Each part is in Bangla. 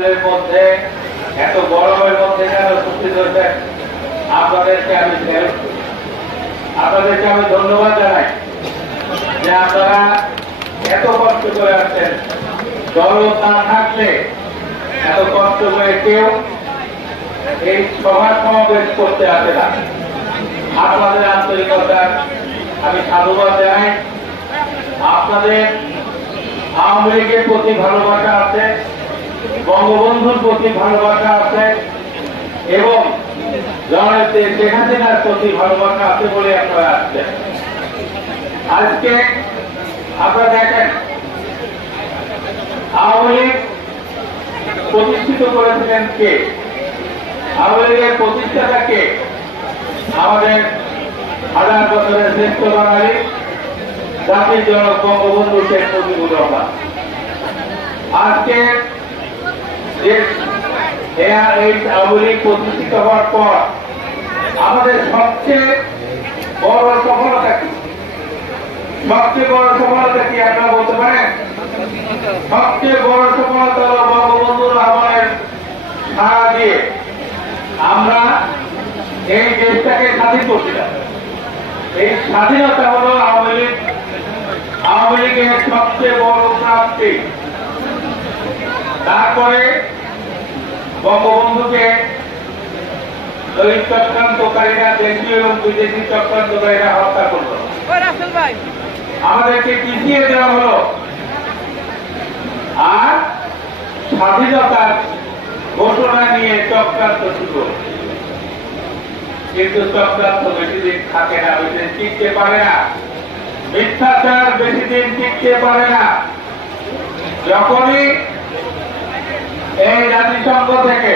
রৌদ্রের মধ্যে, এত গরমের মধ্যে কেন উপস্থিত হয়েছেন আপনাদেরকে আমি। আপনাদেরকে আমি ধন্যবাদ জানাই যে আপনারা এত কষ্ট করে আসছেন। দরদ না থাকলে এত কষ্ট করে কেউ এই সভা সমাবেশ করতে আসে না। আপনাদের আন্তরিকতা আমি সাধুবাদ জানাই। আপনাদের আওয়ামী লীগের প্রতি ভালোবাসা আছে। বঙ্গবন্ধুর প্রতি ভালোবাসা আছে এবং জননেত্রী শেখ হাসিনার প্রতি ভালোবাসা আছে বলে আপনারা আসছেন। আজকে আপনারা দেখেন, আওয়ামী লীগ প্রতিষ্ঠিত করেছিলেন কে? আওয়ামী লীগের প্রতিষ্ঠাতা কে? আমাদের হাজার বছরের শ্রেষ্ঠ বাঙালি, জাতির জনক বঙ্গবন্ধু শেখ মুজিবুর রহমান। আজকে যে এআর এই আওয়ামী প্রতিষ্ঠিত হওয়ার পর আমাদের সবচেয়ে বড় সফলতা কি? সবচেয়ে বড় সফলতা কি আপনারা বলতে পারেন? সবচেয়ে বড় সফলতা হল বঙ্গবন্ধু রহমানের সারা দিয়ে আমরা এই দেশটাকে স্বাধীন করছিলাম এই স্বাধীনতা হলো আওয়ামী লীগ। আওয়ামী লীগের সবচেয়ে বড় প্রাপ্তি তারপরে বঙ্গবন্ধুকে দলিত চক্রান্তকারীরা দেশীয় এবং বিদেশি চক্রান্তকারীরা হত্যা করল। আমাদেরকে পিছিয়ে দেওয়া হলো। আর স্বাধীনতার ঘোষণা নিয়ে চক্রান্ত শুরু কিন্তু চক্রান্ত বেশি দিন থাকে না বেশি দিন টিকতে পারে না। মিথ্যাচার বেশি দিন টিকতে পারে না। যখনই জাতিসংঘ থেকে।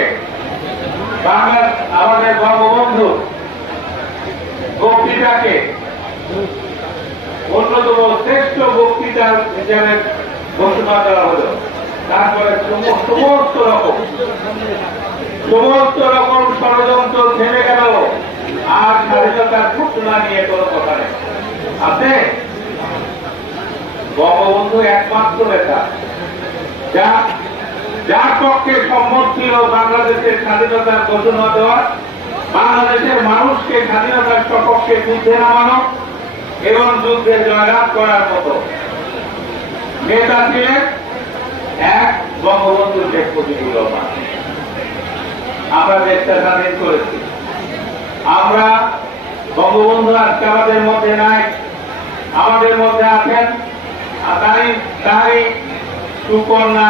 বাংলার আমাদের বঙ্গবন্ধু বক্তৃতাকে অন্যতম শ্রেষ্ঠ বক্তৃতা হিসাবে ঘোষণা দেওয়া হলো। তারপরে সমস্ত রকম সমস্ত রকম ষড়যন্ত্র থেমে গেল। আর স্বাধীনতার ঘোষণা নিয়ে কোনো কথা নেই। আছে? বঙ্গবন্ধু একমাত্র নেতা। যা যার পক্ষে সম্মত ছিল বাংলাদেশের স্বাধীনতার ঘোষণা দেওয়া, বাংলাদেশের মানুষকে স্বাধীনতার সপক্ষে যুদ্ধে নামানো এবং যুদ্ধে জয়লাভ করার মতো। নেতা ছিলেন এক বঙ্গবন্ধু শেখ মুজিবুর রহমান। আমরা দেশটা স্বাধীন করেছি। আমরা বঙ্গবন্ধু আজকে আমাদের মধ্যে নাই। আমাদের মধ্যে আছেন তারই তারই সুকন্যা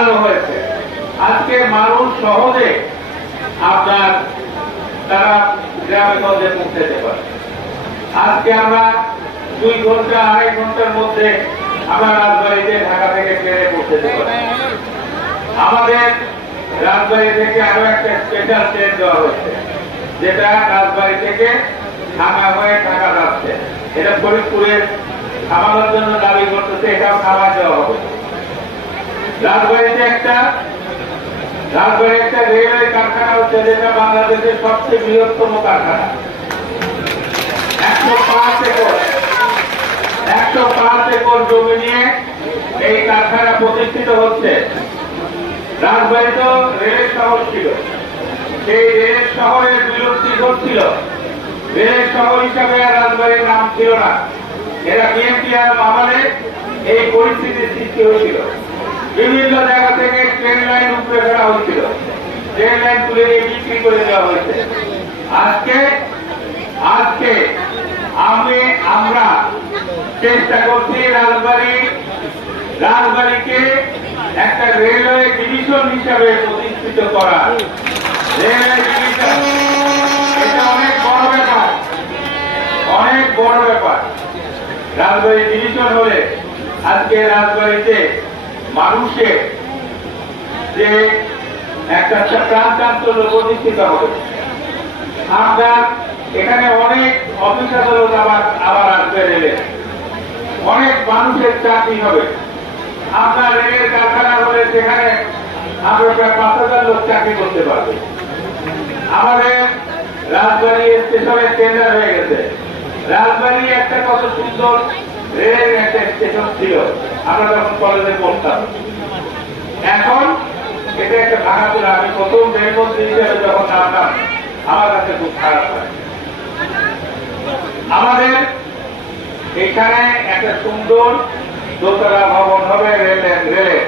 বানানো হয়েছে। আজকে মানুষ সহজে আপনার তারা গ্রামে গঞ্জে পৌঁছাতে পারে। আজকে আমরা দুই ঘণ্টা, আড়াই ঘণ্টার মধ্যে আমরা রাজবাড়িতে ঢাকা থেকে ট্রেনে পৌঁছাতে পারি। আমাদের রাজবাড়ি থেকে আরও একটা স্পেশাল ট্রেন দেওয়া হয়েছে, যেটা রাজবাড়ি থেকে ঢাকা হয়ে ঢাকা যাচ্ছে। এটা ফরিদপুরে খামানোর জন্য দাবি করতেছে, এটাও খাবার দেওয়া হবে। একটা রাজবাড়ি একটা রেলওয়ে কারখানা হচ্ছে যেটা বাংলাদেশের সবচেয়ে বৃহত্তম কারখানা। একশো পাঁচ একর, একশো পাঁচ একর জমি নিয়ে এই কারখানা প্রতিষ্ঠিত হচ্ছে। রাজবাড়ি তো রেলের শহর ছিল। সেই রেলের শহরের বিলুপ্তি ঘটছিল। রেলের শহর হিসাবে রাজবাড়ির নাম ছিল না। এরা বিএনপি আর মামালে এই পরিস্থিতির সৃষ্টি হয়েছিল। বিভিন্ন জায়গা থেকে ট্রেন লাইন উপরে ফেলা হয়েছিল ট্রেন লাইন তুলে নিয়ে বিক্রি করে দেওয়া হয়েছে। আজকে আজকে আমি, আমরা চেষ্টা করছি রাজবাড়ি, রাজবাড়িকে একটা রেলওয়ে ডিভিশন হিসাবে প্রতিষ্ঠিত করা রেলওয়ে ডিভিশন, এটা অনেক বড় ব্যাপার। অনেক বড় ব্যাপার। রাজবাড়ি ডিভিশন হলে আজকে রাজবাড়িতে মানুষের যে একটা প্রাণচাঞ্চল্য প্রতিষ্ঠিত হবে। আপনার এখানে অনেক আবার আবার আসবে রেলে। অনেক মানুষের চাকরি হবে। আপনার রেলের কারখানা হলে সেখানে আমরা পাঁচ হাজার লোক চাকরি করতে পারবে। আমাদের রাজবাড়ি স্টেশনের টেন্ডার হয়ে গেছে। রাজবাড়ি একটা কত সুন্দর রেলের একটা স্টেশন ছিল। আমরা যখন কলেজে পড়তাম। এখন এটা একটা ভাঙা ছিল। আমি প্রথম রেলমন্ত্রী হিসেবে যখন নামলাম আমার কাছে খুব খারাপ হয় আমাদের এখানে একটা সুন্দর দোতলা ভবন হবে রেল রেলে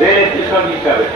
রেল স্টেশন হিসাবে।